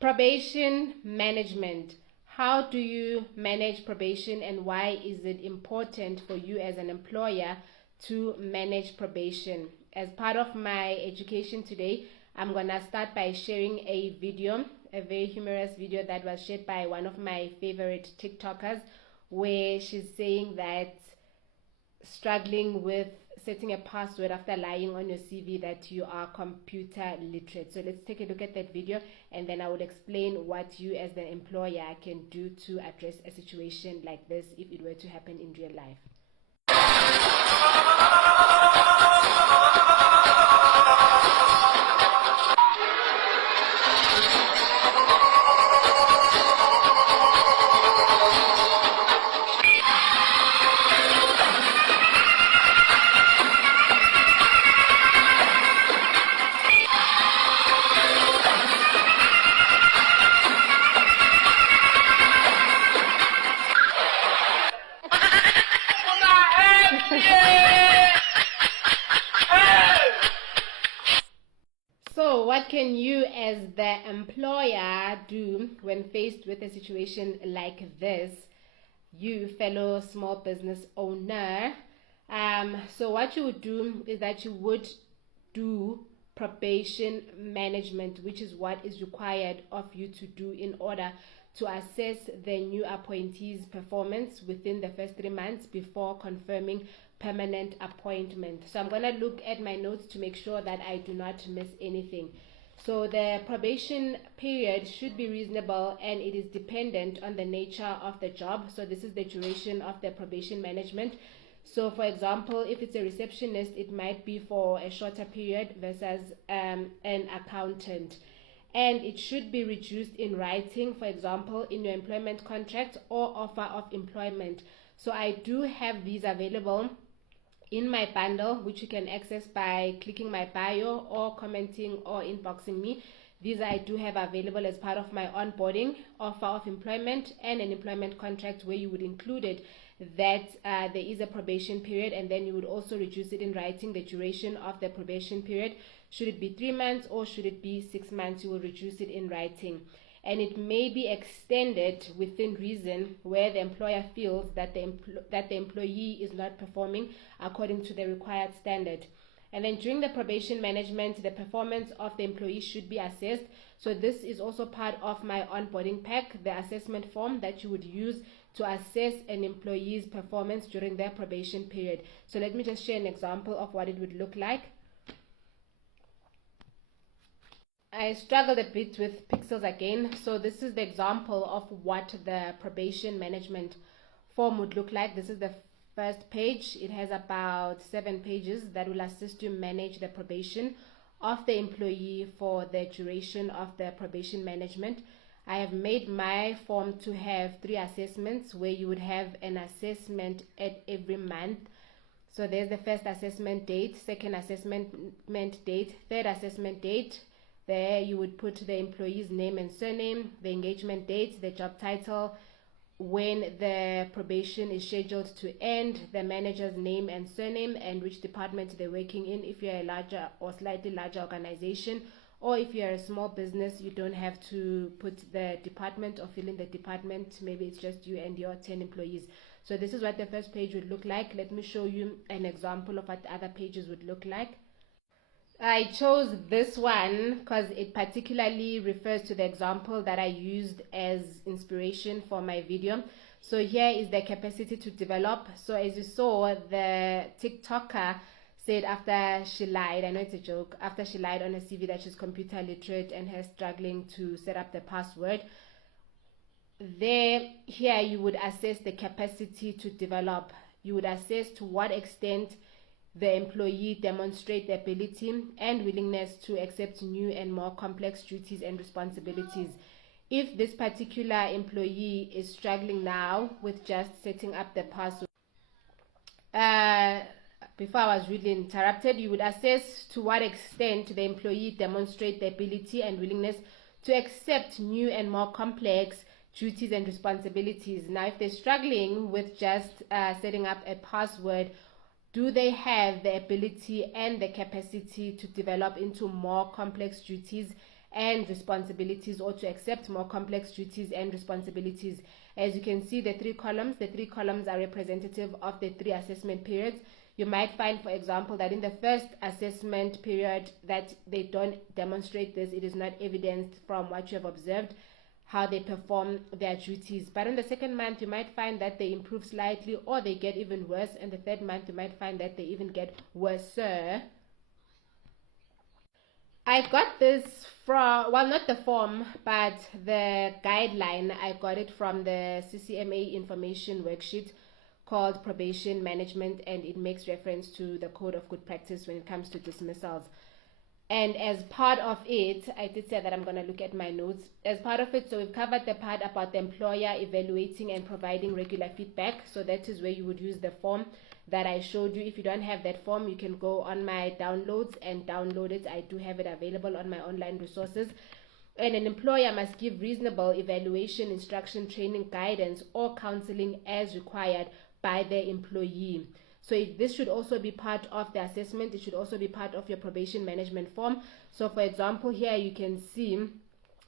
Probation management. How do you manage probation, and why is it important for you as an employer to manage probation? As part of my education today, I'm gonna start by sharing a video, a very humorous video that was shared by one of my favorite TikTokers, where she's saying that struggling with setting a password after lying on your CV that you are computer literate. So let's take a look at that video, and then I will explain what you as the employer can do to address a situation like this if it were to happen in real life. So what can you as the employer do when faced with a situation like this, you fellow small business owner? So what you would do is that you would do probation management, which is what is required of you to do in order to assess the new appointee's performance within the first 3 months before confirming permanent appointment. So I'm going to look at my notes to make sure that I do not miss anything. So the probation period should be reasonable, and it is dependent on the nature of the job. So this is the duration of the probation management. So for example, if it's a receptionist, it might be for a shorter period versus an accountant. And it should be reduced in writing, for example, in your employment contract or offer of employment. So I do have these available in my bundle, which you can access by clicking my bio or commenting or inboxing me. These I do have available as part of my onboarding, offer of employment, and an employment contract, where you would include it that there is a probation period, and then you would also reduce it in writing the duration of the probation period. Should it be 3 months or should it be 6 months, you will reduce it in writing. And it may be extended within reason where the employer feels that the employee is not performing according to the required standard. And then during the probation management, the performance of the employee should be assessed. So this is also part of my onboarding pack, the assessment form that you would use to assess an employee's performance during their probation period. So let me just share an example of what it would look like. I struggled a bit with pixels again. So this is the example of what the probation management form would look like. This is the first page. It has about 7 pages that will assist you manage the probation of the employee for the duration of the probation management. I have made my form to have 3 assessments, where you would have an assessment at every month. So there's the first assessment date, second assessment date, third assessment date. There you would put the employee's name and surname, the engagement date, the job title, when the probation is scheduled to end, the manager's name and surname, and which department they're working in if you're a larger or slightly larger organization. Or if you're a small business, you don't have to put the department or fill in the department. Maybe it's just you and your 10 employees. So this is what the first page would look like. Let me show you an example of what the other pages would look like. I chose this one because it particularly refers to the example that I used as inspiration for my video. So here is the capacity to develop. So as you saw, the TikToker said after she lied, I know it's a joke, after she lied on her CV that she's computer literate and has struggling to set up the password. Here you would assess the capacity to develop. You would assess to what extent the employee demonstrate the ability and willingness to accept new and more complex duties and responsibilities. If this particular employee is struggling now with just setting up the password, before I was really interrupted, you would assess to what extent the employee demonstrate the ability and willingness to accept new and more complex duties and responsibilities. Now, if they're struggling with just setting up a password, do they have the ability and the capacity to develop into more complex duties and responsibilities, or to accept more complex duties and responsibilities. As you can see, the three columns are representative of the 3 assessment periods. You might find, for example, that in the first assessment period that they don't demonstrate this. It is not evidenced from what you have observed how they perform their duties. But in the second month, you might find that they improve slightly, or they get even worse. And the third month, you might find that they even get worse. I got this from, well, not the form, but the guideline. I got it from the CCMA information worksheet called Probation Management, and it makes reference to the code of good practice when it comes to dismissals. And as part of it, I did say that I'm going to look at my notes. As part of it, so we've covered the part about the employer evaluating and providing regular feedback. So that is where you would use the form that I showed you. If you don't have that form, you can go on my downloads and download it. I do have it available on my online resources. And an employer must give reasonable evaluation, instruction, training, guidance, or counseling as required by the employee. So this should also be part of the assessment. It should also be part of your probation management form. So for example, here you can see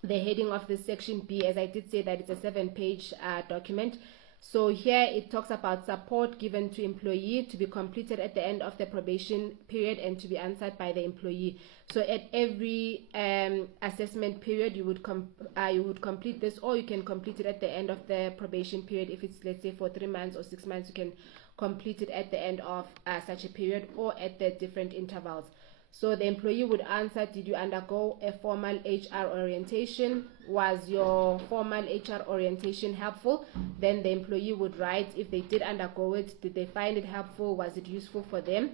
the heading of this section B, as I did say that it's a 7-page document. So here it talks about support given to employee to be completed at the end of the probation period and to be answered by the employee. So at every assessment period, you would complete this, or you can complete it at the end of the probation period. If it's, let's say, for 3 months or 6 months, you can complete it at the end of such a period, or at the different intervals. So the employee would answer, did you undergo a formal HR orientation? Was your formal HR orientation helpful? Then the employee would write if they did undergo it, did they find it helpful? Was it useful for them?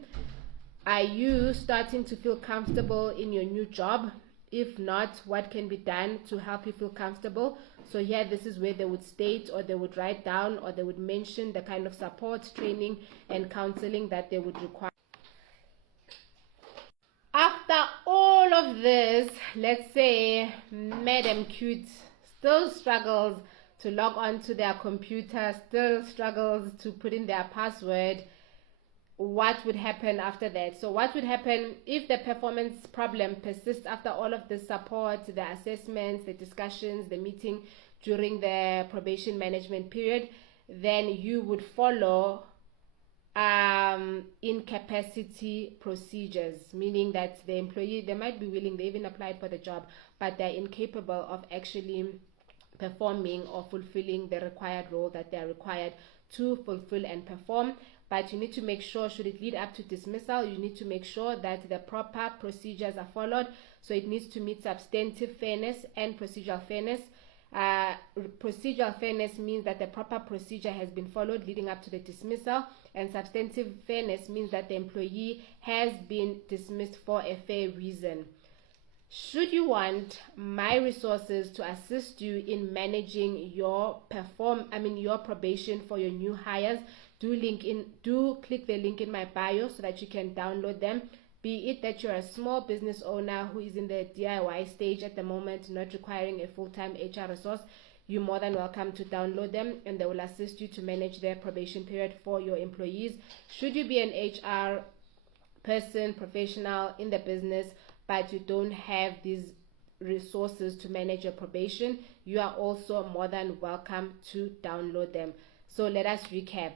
Are you starting to feel comfortable in your new job? If not, what can be done to help you feel comfortable? So here, this is where they would state, or they would write down, or they would mention the kind of support, training, and counseling that they would require. After all of this, let's say Madam Cute still struggles to log on to their computer, still struggles to put in their password. What would happen after that? So what would happen if the performance problem persists after all of the support, the assessments, the discussions, the meeting during the probation management period? Then you would follow incapacity procedures, meaning that the employee, they might be willing, they even applied for the job, but they're incapable of actually performing or fulfilling the required role that they are required to fulfill and perform. But you need to make sure, should it lead up to dismissal, you need to make sure that the proper procedures are followed. So it needs to meet substantive fairness and procedural fairness. Procedural fairness means that the proper procedure has been followed leading up to the dismissal, and substantive fairness means that the employee has been dismissed for a fair reason. Should you want my resources to assist you in managing your your probation for your new hires, do click the link in my bio so that you can download them. Be it that you're a small business owner who is in the DIY stage at the moment, not requiring a full-time HR resource, you're more than welcome to download them, and they will assist you to manage their probation period for your employees. Should you be an HR person, professional in the business, but you don't have these resources to manage your probation, you are also more than welcome to download them. So let us recap.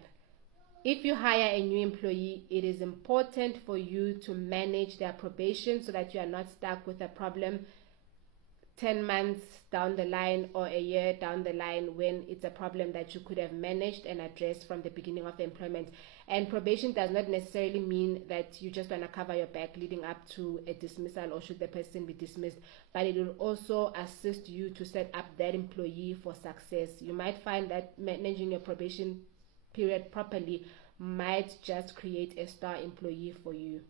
If you hire a new employee, it is important for you to manage their probation so that you are not stuck with a problem 10 months down the line or a year down the line, when it's a problem that you could have managed and addressed from the beginning of the employment. And probation does not necessarily mean that you just want to cover your back leading up to a dismissal, or should the person be dismissed, but it will also assist you to set up that employee for success. You might find that managing your probation period properly might just create a star employee for you.